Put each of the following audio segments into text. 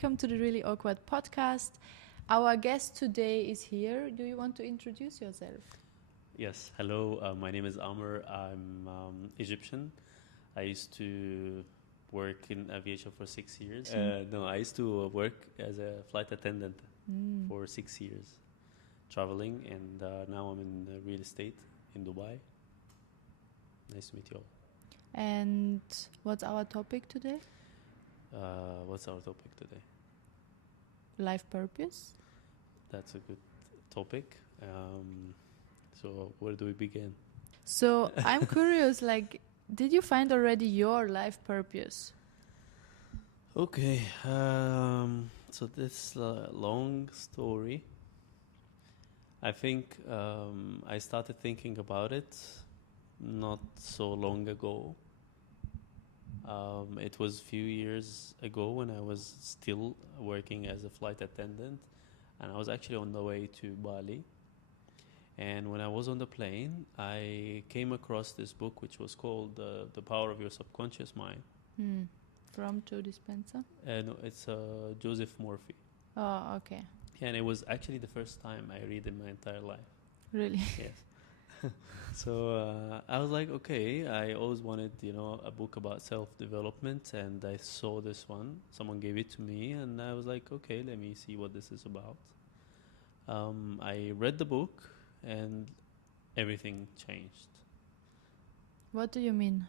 welcome to the Really Awkward podcast. Our guest today is here. Do you want to introduce yourself? Yes, hello, my name is Amr. I'm Egyptian. I used to work in aviation for 6 years. I used to work as a flight attendant for 6 years, traveling, and now I'm in real estate in Dubai. Nice to meet you all. And what's our topic today? What's our topic today? Life purpose. That's a good topic. So where do we begin? So I'm curious, did you find already your life purpose? Okay, so this long story. I think I started thinking about it not so long ago. It was a few years ago when I was still working as a flight attendant, and I was actually on the way to Bali. And when I was on the plane, I came across this book which was called The Power of Your Subconscious Mind. From Joe Dispenza? No, it's Joseph Murphy. Oh, okay. And it was actually the first time I read in my entire life. Really? Yes. So I was like, okay, I always wanted, a book about self-development, and I saw this one. Someone gave it to me, and I was like, okay, let me see what this is about. I read the book, and everything changed. What do you mean?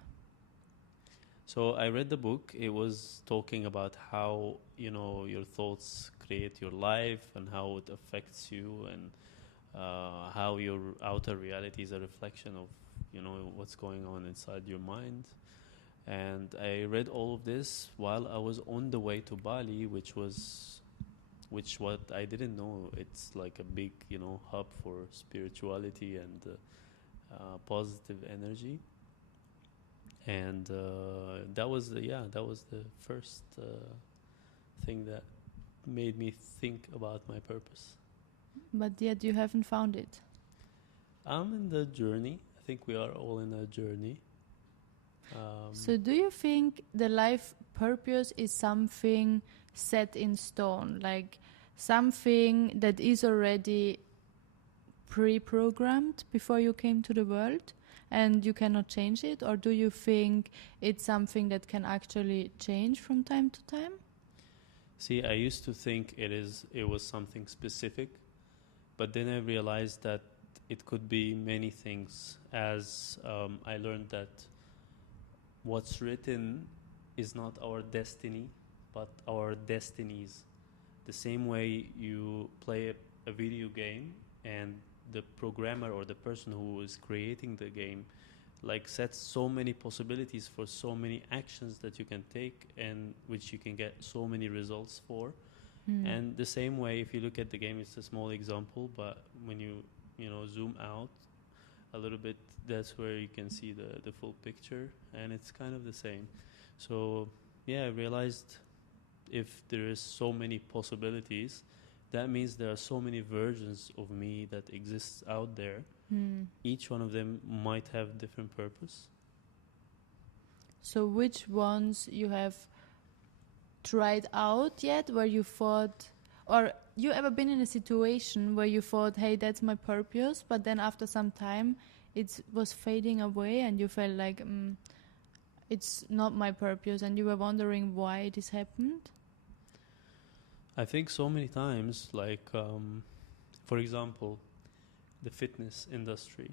So I read the book. It was talking about how, your thoughts create your life and how it affects you, and how your outer reality is a reflection of, what's going on inside your mind. And I read all of this while I was on the way to Bali, which what I didn't know. It's like a big, hub for spirituality and positive energy. And that was the first thing that made me think about my purpose. But yet you haven't found it. I'm in the journey. I think we are all in a journey. So do you think the life purpose is something set in stone, like something that is already pre-programmed before you came to the world and you cannot change it? Or do you think it's something that can actually change from time to time? See, I used to think it was something specific, but then I realized that it could be many things, as I learned that what's written is not our destiny, but our destinies. The same way you play a video game and the programmer or the person who is creating the game sets so many possibilities for so many actions that you can take and which you can get so many results for. And the same way, if you look at the game, it's a small example, but when you zoom out a little bit, that's where you can see the full picture, and it's kind of the same. So I realized if there is so many possibilities, that means there are so many versions of me that exists out there. Each one of them might have different purpose. So which ones you have tried out yet, where you thought, or you ever been in a situation where you thought, hey, that's my purpose, but then after some time it was fading away and you felt like it's not my purpose, and you were wondering why this happened? I think so many times, for example, the fitness industry.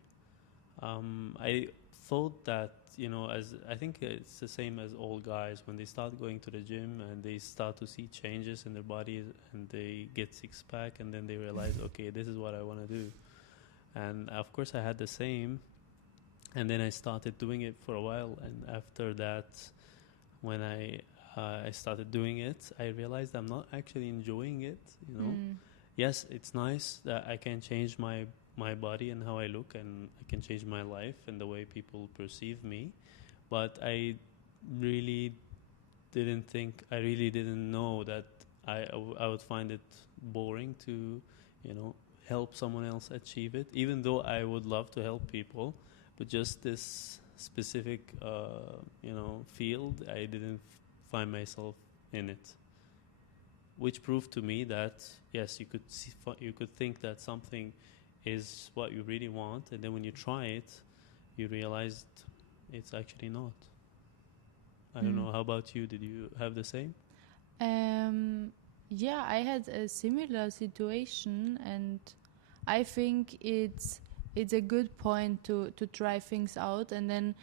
I thought that, as I think it's the same as all guys, when they start going to the gym and they start to see changes in their bodies and they get six-pack, and then they realize, okay, this is what I want to do. And of course I had the same, and then I started doing it for a while, and after that, when I started doing it, I realized I'm not actually enjoying it, Yes, it's nice that I can change my body and how I look, and I can change my life and the way people perceive me, but I really didn't know that I would find it boring to, help someone else achieve it, even though I would love to help people, but just this specific, field, I didn't find myself in it. which proved to me that yes, you could think that something is what you really want, and then when you try it, you realized it's actually not. I don't know. How about you? Did you have the same? Yeah, I had a similar situation, and I think it's a good point to try things out and then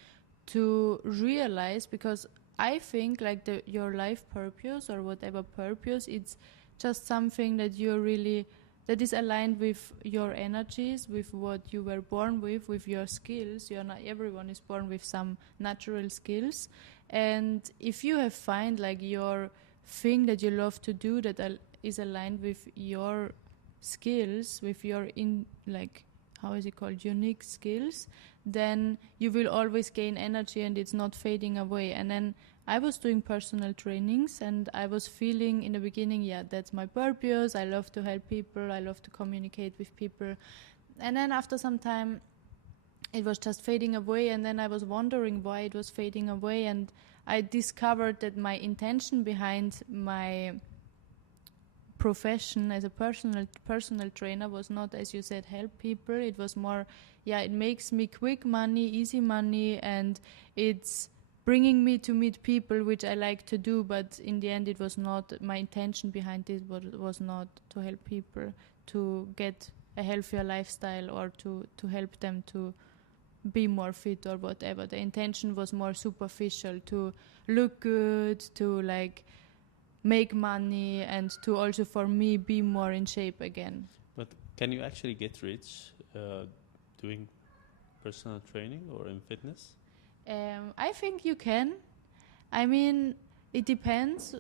to realize, because I think like your life purpose or whatever purpose, it's just something that you're really that is aligned with your energies, with what you were born with your skills. You're not everyone is born with some natural skills, and if you have find like your thing that you love to do that is aligned with your skills, with your how is it called, unique skills, then you will always gain energy and it's not fading away. And then I was doing personal trainings and I was feeling in the beginning, yeah, that's my purpose. I love to help people. I love to communicate with people. And then after some time, it was just fading away. And then I was wondering why it was fading away. And I discovered that my intention behind my profession as a personal trainer was not, as you said, help people. It was more, yeah, it makes me quick money, easy money, and it's bringing me to meet people, which I like to do. But in the end, it was not my intention behind it. Was not to help people to get a healthier lifestyle or to help them to be more fit or whatever. The intention was more superficial, to look good, to like make money, and to also for me be more in shape again. But can you actually get rich doing personal training or in fitness? I think you can. I mean, it depends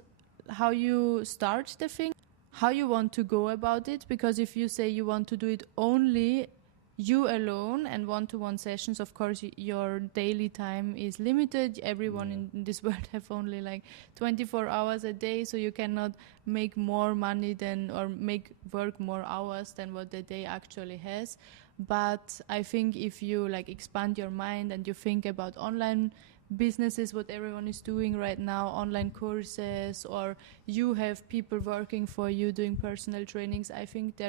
how you start the thing, how you want to go about it, because if you say you want to do it only you alone and one-to-one sessions, of course your daily time is limited. Everyone in this world have only like 24 hours a day, so you cannot make more money than or make work more hours than what the day actually has. But I think if you like expand your mind and you think about online businesses, what everyone is doing right now, online courses, or you have people working for you doing personal trainings, I think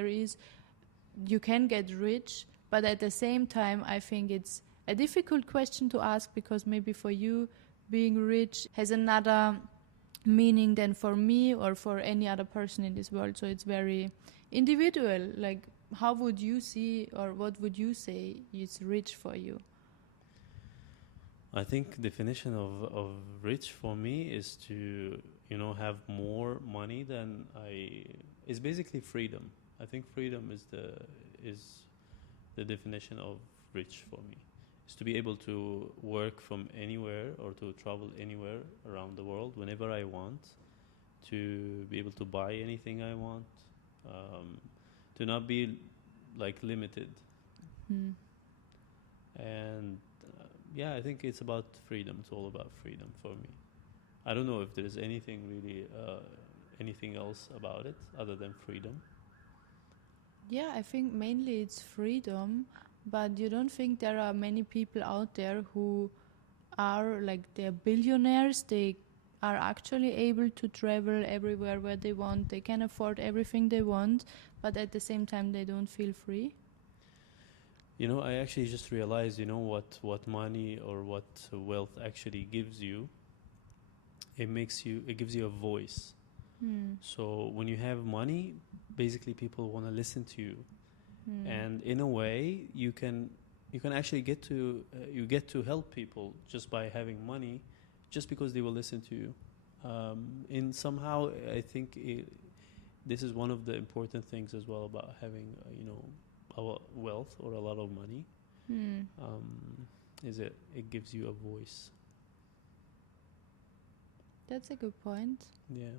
you can get rich. But at the same time, I think it's a difficult question to ask, because maybe for you, being rich has another meaning than for me or for any other person in this world. So it's very individual. Like, how would you see, or what would you say is rich for you? I think definition of rich for me is to, have more money than is basically freedom. I think freedom is the definition of rich for me, is to be able to work from anywhere or to travel anywhere around the world whenever I want, to be able to buy anything I want, to not be like limited. And I think it's about freedom. It's all about freedom for me. I don't know if there's anything really, anything else about it other than freedom. Yeah, I think mainly it's freedom, but you don't think there are many people out there who are like, they're billionaires, they are actually able to travel everywhere where they want, they can afford everything they want, but at the same time they don't feel free? I actually just realized, what money or what wealth actually gives you. It gives you a voice. So when you have money, basically people want to listen to you, and in a way you can actually get to help people just by having money, just because they will listen to you. In somehow, I think this is one of the important things as well about having a wealth or a lot of money. Is it gives you a voice. That's a good point. Yeah.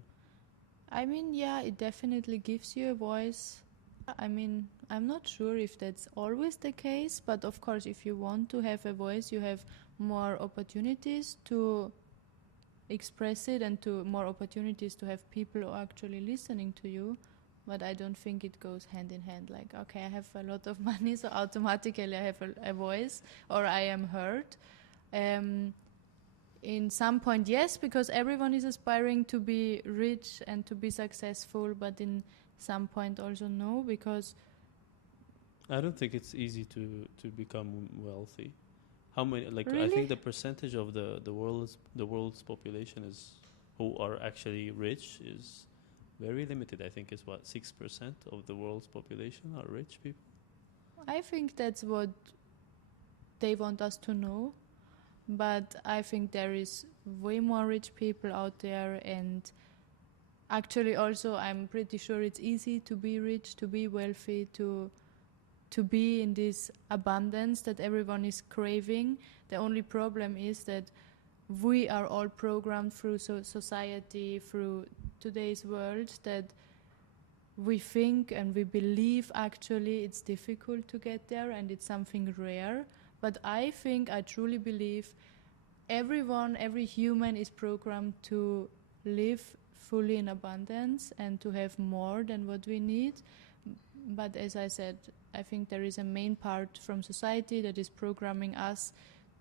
I mean, yeah, it definitely gives you a voice. I mean, I'm not sure if that's always the case, but of course, if you want to have a voice, you have more opportunities to express it and more opportunities to have people actually listening to you. But I don't think it goes hand in hand. Like, okay, I have a lot of money, so automatically I have a voice or I am heard. in some point, yes, because everyone is aspiring to be rich and to be successful, but in some point also no, because I don't think it's easy to become wealthy. How many? Like I really, think the percentage of the world's population is who are actually rich is very limited. I think it's what 6% of the world's population are rich people. I think that's what they want us to know. But I think there is way more rich people out there, and actually also I'm pretty sure it's easy to be rich, to be wealthy, to be in this abundance that everyone is craving. The only problem is that we are all programmed through society, through today's world, that we think and we believe actually it's difficult to get there and it's something rare. But I truly believe everyone, every human is programmed to live fully in abundance and to have more than what we need. But as I said, I think there is a main part from society that is programming us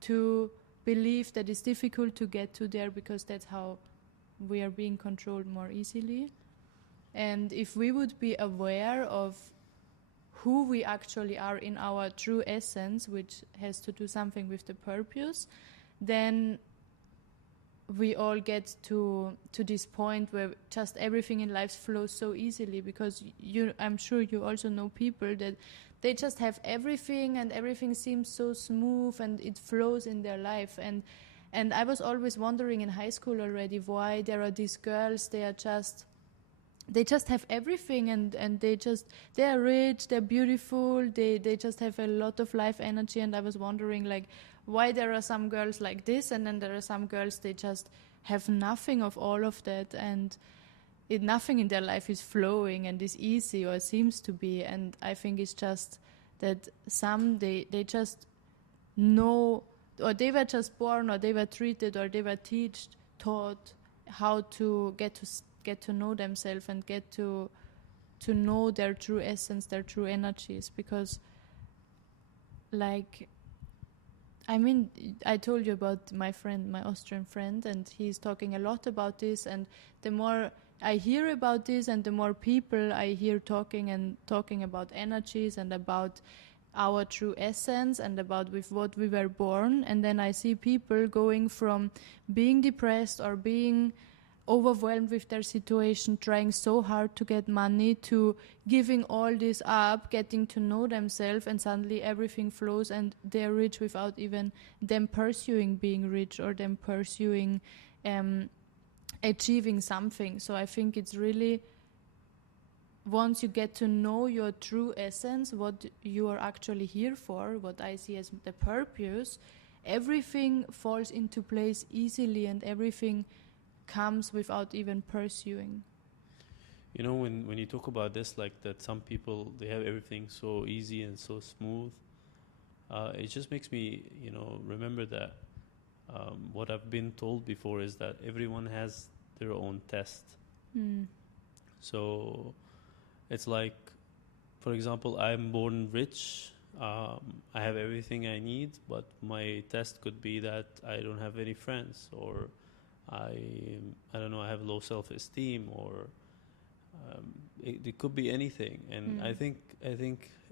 to believe that it's difficult to get to there because that's how we are being controlled more easily. And if we would be aware of who we actually are in our true essence, which has to do something with the purpose, then we all get to this point where just everything in life flows so easily, because I'm sure you also know people that they just have everything and everything seems so smooth and it flows in their life. And I was always wondering in high school already why there are these girls, they just have everything, and they're rich, they're beautiful, they just have a lot of life energy. And I was wondering like why there are some girls like this, and then there are some girls they just have nothing of all of that, and nothing in their life is flowing and is easy, or seems to be. And I think it's just that some they just know, or they were just born, or they were treated, or they were taught how to get to know themselves and get to know their true essence, their true energies. Because like, I mean, I told you about my friend, my Austrian friend, and he's talking a lot about this. And the more I hear about this, and the more people I hear talking about energies and about our true essence and about with what we were born, and then I see people going from being depressed or being overwhelmed with their situation, trying so hard to get money, to giving all this up, getting to know themselves, and suddenly everything flows and they're rich without even them pursuing being rich or them pursuing achieving something. So I think it's really, once you get to know your true essence, what you are actually here for, what I see as the purpose, everything falls into place easily and everything comes without even pursuing. You know, when you talk about this, like that some people, they have everything so easy and so smooth, it just makes me, remember that what I've been told before is that everyone has their own test. So it's like, for example, I'm born rich, I have everything I need, but my test could be that I don't have any friends, or I don't know, I have low self-esteem, or it could be anything. And I think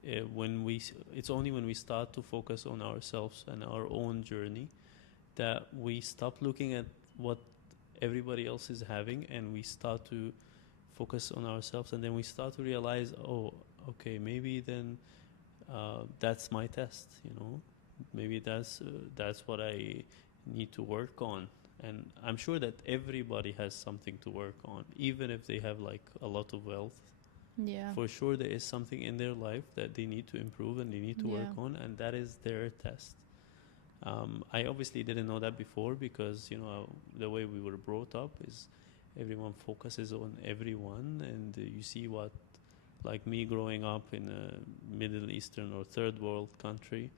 it's only when we start to focus on ourselves and our own journey that we stop looking at what everybody else is having, and we start to focus on ourselves, and then we start to realize, oh, okay, maybe then that's my test, maybe that's what I need to work on. And I'm sure that everybody has something to work on, even if they have like a lot of wealth. Yeah. For sure there is something in their life that they need to improve and they need to work on, and that is their test. I obviously didn't know that before, because the way we were brought up is everyone focuses on everyone, and you see what, like me growing up in a Middle Eastern or third world country,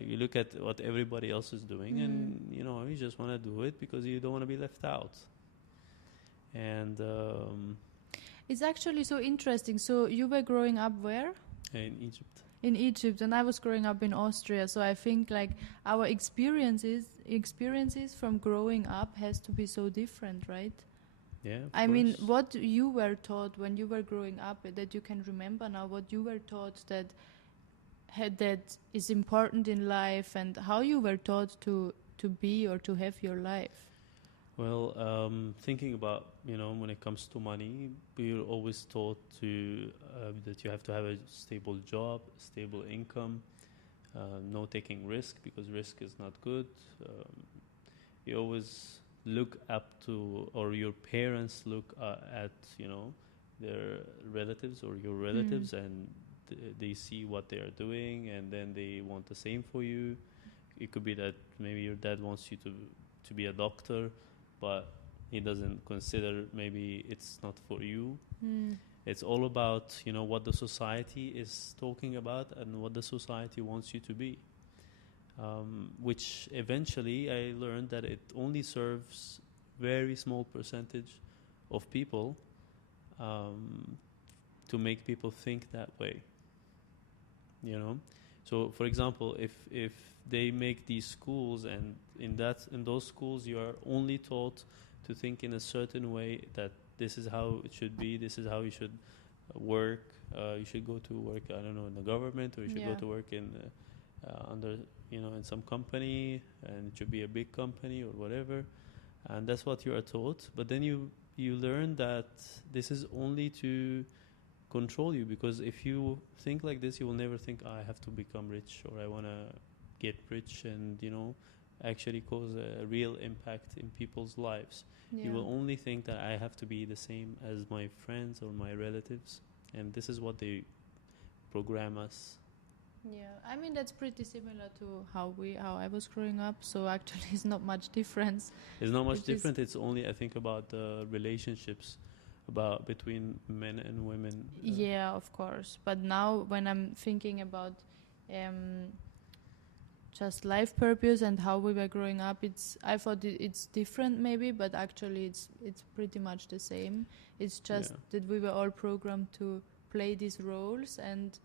you look at what everybody else is doing, and you just want to do it because you don't want to be left out. And it's actually so interesting. So you were growing up where? in Egypt. in Egypt, and I was growing up in Austria. So I think like our experiences from growing up has to be so different, right? Yeah, of I mean, course. what you were taught when you were growing up that you can remember now, what you were taught that is important in life, and how you were taught to be or to have your life. Well, thinking about, when it comes to money, we're always taught that you have to have a stable job, stable income, no taking risk because risk is not good. You always look up to, or your parents look at, their relatives or your relatives, and they see what they are doing, and then they want the same for you. It could be that maybe your dad wants you to be a doctor, but he doesn't consider maybe it's not for you. It's all about, what the society is talking about and what the society wants you to be. Which eventually I learned that it only serves very small percentage of people, to make people think that way. So for example, if they make these schools, and in those schools you are only taught to think in a certain way, that this is how it should be, this is how you should work, you should go to work, I don't know, in the government, or you should go to work in under in some company, and it should be a big company or whatever, and that's what you are taught. But then you learn that this is only to control you, because if you think like this, you will never think, I have to become rich, or I want to get rich, and actually cause a real impact in people's lives. You will only think that I have to be the same as my friends or my relatives, and this is what they program us. Yeah, I mean that's pretty similar to how I was growing up. So actually, it's not much difference. It's not much different. It's only, I think, about the relationships between men and women. Yeah, of course. But now when I'm thinking about just life purpose and how we were growing up, I thought it's different maybe, but actually it's pretty much the same. It's just that we were all programmed to play these roles, and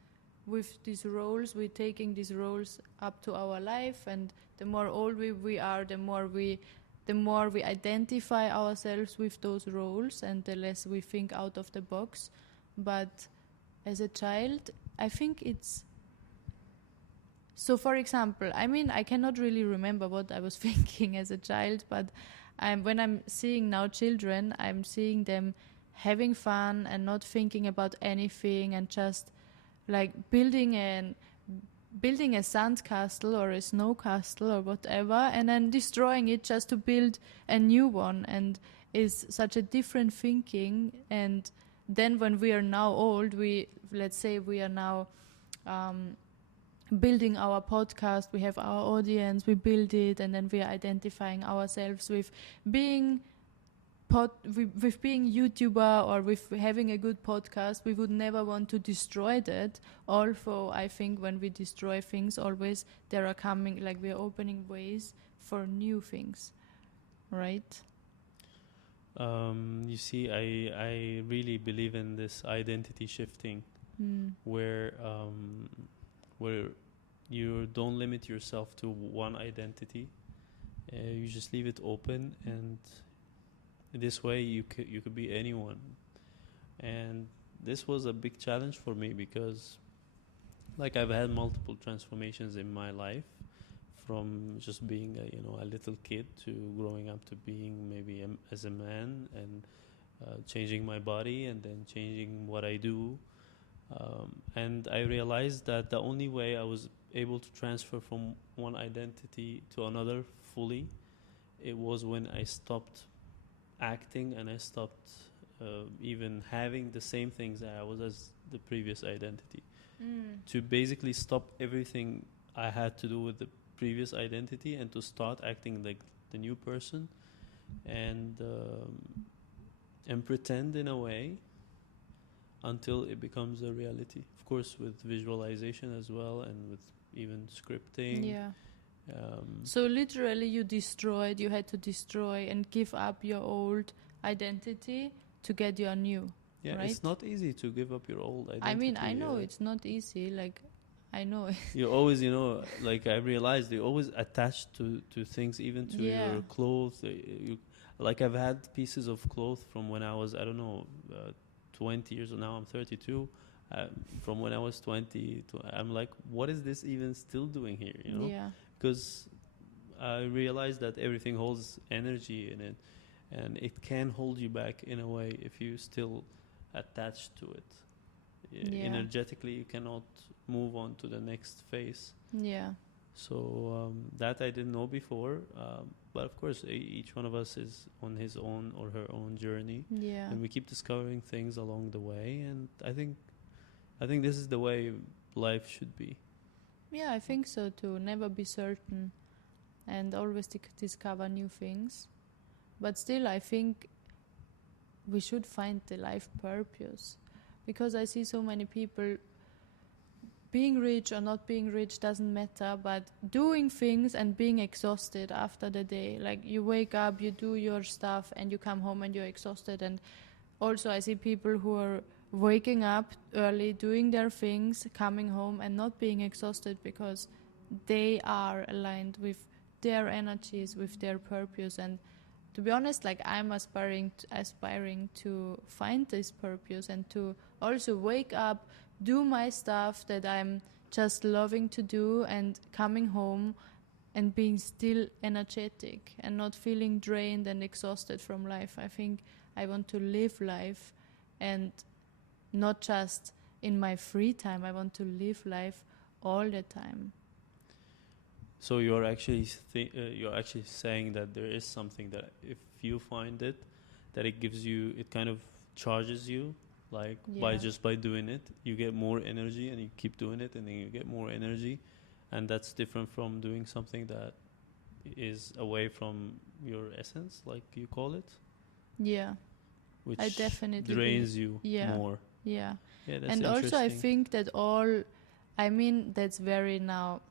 with these roles, we're taking these roles up to our life, and the more old we are, the more we identify ourselves with those roles, and the less we think out of the box. But as a child, I think it's... So, for example, I mean, I cannot really remember what I was thinking as a child, but when I'm seeing now children, I'm seeing them having fun and not thinking about anything, and just like building a sandcastle or a snow castle or whatever, and then destroying it just to build a new one, and is such a different thinking. And then when we are now old, let's say we are now building our podcast, we have our audience, we build it, and then we are identifying ourselves with being with being YouTuber or with having a good podcast. We would never want to destroy that. Although I think when we destroy things, always there are coming, like we are opening ways for new things, right? You see, I really believe in this identity shifting, where you don't limit yourself to one identity. You just leave it open, and this way you could be anyone. And this was a big challenge for me, because I've had multiple transformations in my life, from just being a little kid to growing up to being maybe as a man, and changing my body, and then changing what I do. And I realized that the only way I was able to transfer from one identity to another fully, it was when I stopped acting, and I stopped even having the same things that I was as the previous identity. To basically stop everything I had to do with the previous identity, and to start acting like the new person, and pretend in a way until it becomes a reality. Of course, with visualization as well, and with even scripting. Yeah. So literally you had to destroy and give up your old identity to get your new. Yeah, right? It's not easy to give up your old identity. I mean, I know it's not easy. I know. You always, like I realized, you always attached to things, even to Yeah. your clothes. Like I've had pieces of clothes from when I was, I don't know, 20 years old. Now I'm 32. From when I was 20, I'm like, what is this even still doing here? Yeah. Because I realized that everything holds energy in it, and it can hold you back in a way if you still attached to it. Yeah. Energetically, you cannot move on to the next phase. Yeah. So that I didn't know before, but of course, each one of us is on his own or her own journey, Yeah. and we keep discovering things along the way. And I think this is the way life should be. Yeah, I think so too. Never be certain and always discover new things. But still, I think we should find the life purpose. Because I see so many people, being rich or not being rich doesn't matter, but doing things and being exhausted after the day. Like you wake up, you do your stuff, and you come home and you're exhausted. And also I see people who are waking up early, doing their things, coming home and not being exhausted because they are aligned with their energies, with their purpose. And to be honest, like I'm aspiring to find this purpose and to also wake up, do my stuff that I'm just loving to do, and coming home and being still energetic and not feeling drained and exhausted from life. I think I want to live life, and not just in my free time. I want to live life all the time. So you're actually saying that there is something that if you find it, that it gives you, it kind of charges you, like by doing it, you get more energy, and you keep doing it, and then you get more energy, and that's different from doing something that is away from your essence, like you call it. Yeah, which I definitely drains you more. Yeah, Yeah, that's and also I interesting. think that that's very now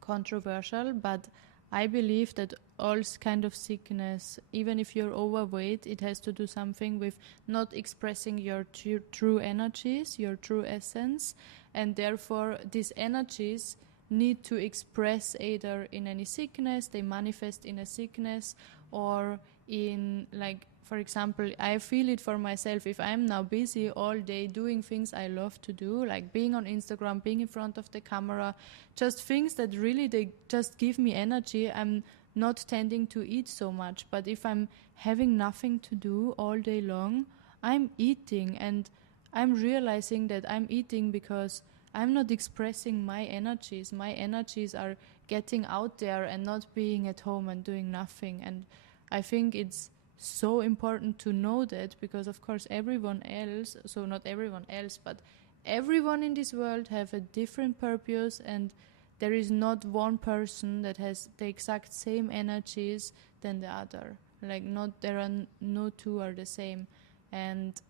controversial, but I believe that all kind of sickness, even if you're overweight, it has to do something with not expressing your true energies, your true essence, and therefore these energies need to express either in any sickness, they manifest in a sickness, or in, like, for example, I feel it for myself. If I'm now busy all day doing things I love to do, like being on Instagram, being in front of the camera, just things that really, they just give me energy, I'm not tending to eat so much. But if I'm having nothing to do all day long, I'm eating, and I'm realizing that I'm eating because I'm not expressing my energies. My energies are getting out there and not being at home and doing nothing. And I think it's so important to know that, because of course everyone else, so not everyone else, but everyone in this world have a different purpose, and there is not one person that has the exact same energies than the other. Like there are no two are the same. And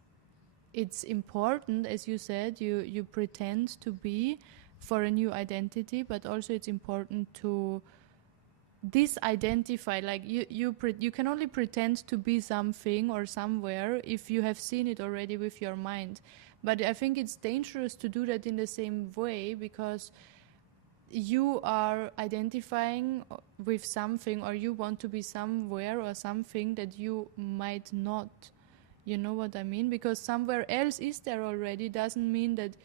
it's important, as you said, you pretend to be for a new identity, but also it's important to disidentify. Like you can only pretend to be something or somewhere if you have seen it already with your mind. But I think it's dangerous to do that in the same way, because you are identifying with something, or you want to be somewhere or something that you might not. You know what I mean? Because somewhere else is there already doesn't mean that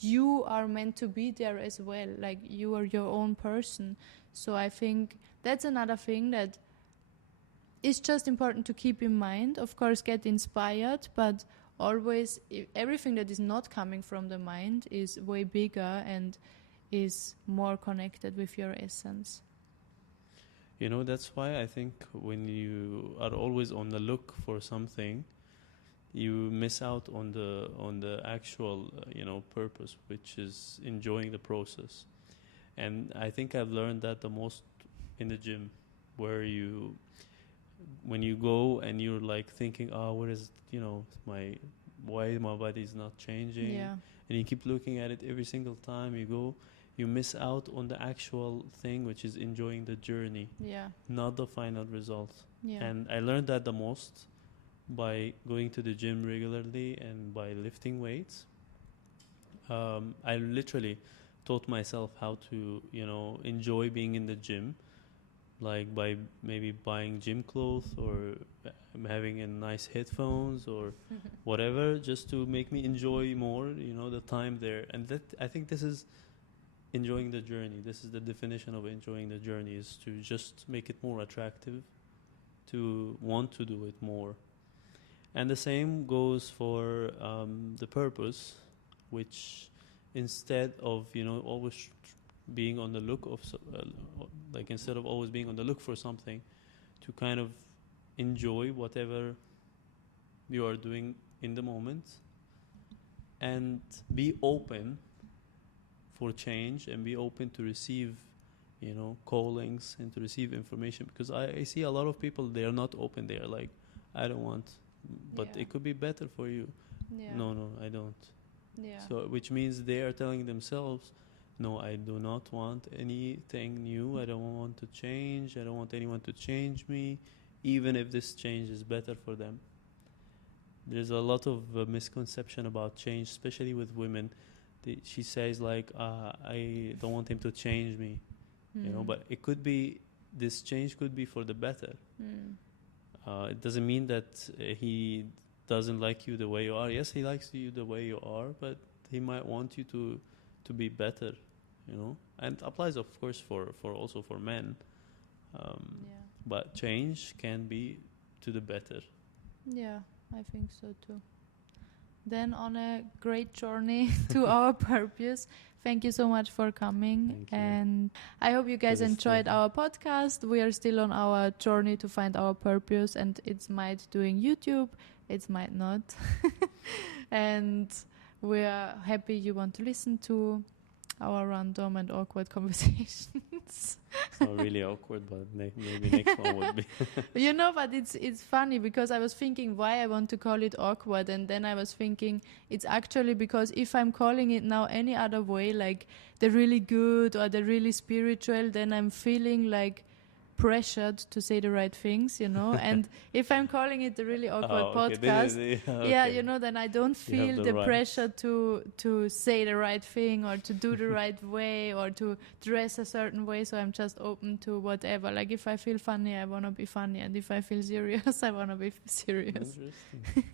you are meant to be there as well. Like you are your own person. So I think that's another thing that is just important to keep in mind. Of course, get inspired, but always everything that is not coming from the mind is way bigger and is more connected with your essence. That's why I think when you are always on the look for something, you miss out on the actual purpose, which is enjoying the process. And I think I've learned that the most in the gym, where when you go and you're like thinking, what is why my body's not changing, Yeah. and you keep looking at it every single time you go, you miss out on the actual thing, which is enjoying the journey, not the final result. And I learned that the most by going to the gym regularly and by lifting weights. I literally taught myself how to, enjoy being in the gym, like by maybe buying gym clothes or having a nice headphones or whatever, just to make me enjoy more, the time there. And that, I think this is enjoying the journey. This is the definition of enjoying the journey, is to just make it more attractive, to want to do it more. And the same goes for the purpose, which instead of, always being on the look of, like instead of always being on the look for something, to kind of enjoy whatever you are doing in the moment and be open for change and be open to receive, callings and to receive information. Because I see a lot of people, they are not open. They are like, I don't want, but Yeah. it could be better for you. Yeah. No, I don't. Yeah. So, which means they are telling themselves, no, I do not want anything new. I don't want to change. I don't want anyone to change me, even if this change is better for them. There's a lot of misconception about change, especially with women. She says like, I don't want him to change me, but it could be, this change could be for the better. It doesn't mean that he doesn't like you the way you are. Yes, he likes you the way you are, but he might want you to be better, and applies, of course, for also for men. But change can be to the better. Yeah, I think so too. Then on a great journey to our purpose. Thank you so much for coming. Thank you. And I hope you guys enjoyed our podcast. We are still on our journey to find our purpose, and it's might doing YouTube, it might not. And we are happy you want to listen to our random and awkward conversations. So really awkward, but maybe next one would be. But it's funny because I was thinking why I want to call it awkward, and then I was thinking it's actually because if I'm calling it now any other way, like the really good or the really spiritual, then I'm feeling like pressured to say the right things, and if I'm calling it the really awkward podcast, then I don't feel the pressure to say the right thing or to do the right way or to dress a certain way. So I'm just open to whatever. Like if I feel funny, I want to be funny, and if I feel serious, I want to be serious. Interesting.